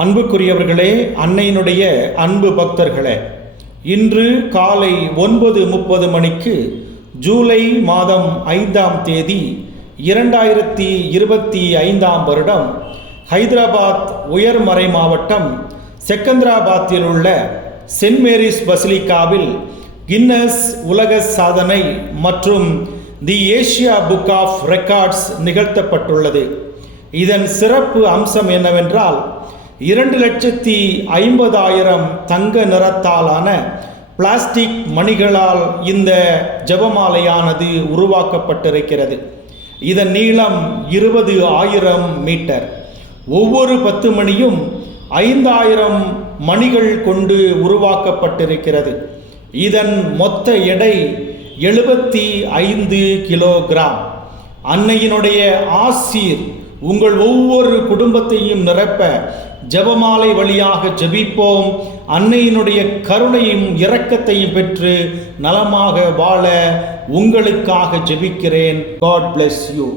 அன்புக்குரியவர்களே, அன்னையினுடைய அன்பு பக்தர்களே, இன்று காலை 9:30 மணிக்கு ஜூலை மாதம் 5ஆம் தேதி 2025ஆம் வருடம் ஹைதராபாத் உயர்மறை மாவட்டம் செகந்திராபாத்தில் உள்ள சென்ட் மேரிஸ் பசிலிக்காவில் கின்னஸ் உலக சாதனை மற்றும் தி ஏசியா புக் ஆஃப் ரெக்கார்ட்ஸ் நிகழ்த்தப்பட்டுள்ளது. இதன் சிறப்பு அம்சம் என்னவென்றால் 2,50,000 தங்க நிறத்தாலான பிளாஸ்டிக் மணிகளால் இந்த ஜெபமாலையானது உருவாக்கப்பட்டிருக்கிறது. இதன் நீளம் 20,000 மீட்டர். ஒவ்வொரு 10 மணியும் 5,000 மணிகள் கொண்டு உருவாக்கப்பட்டிருக்கிறது. இதன் மொத்த எடை 75 கிலோகிராம். அன்னையினுடைய ஆசீர் உங்கள் ஒவ்வொரு குடும்பத்தையும் நிரப்ப ஜெபமாலை வழியாக ஜெபிப்போம். அன்னையினுடைய கருணையும் இரக்கத்தையும் பெற்று நலமாக வாழ உங்களுக்காக ஜெபிக்கிறேன். God bless you.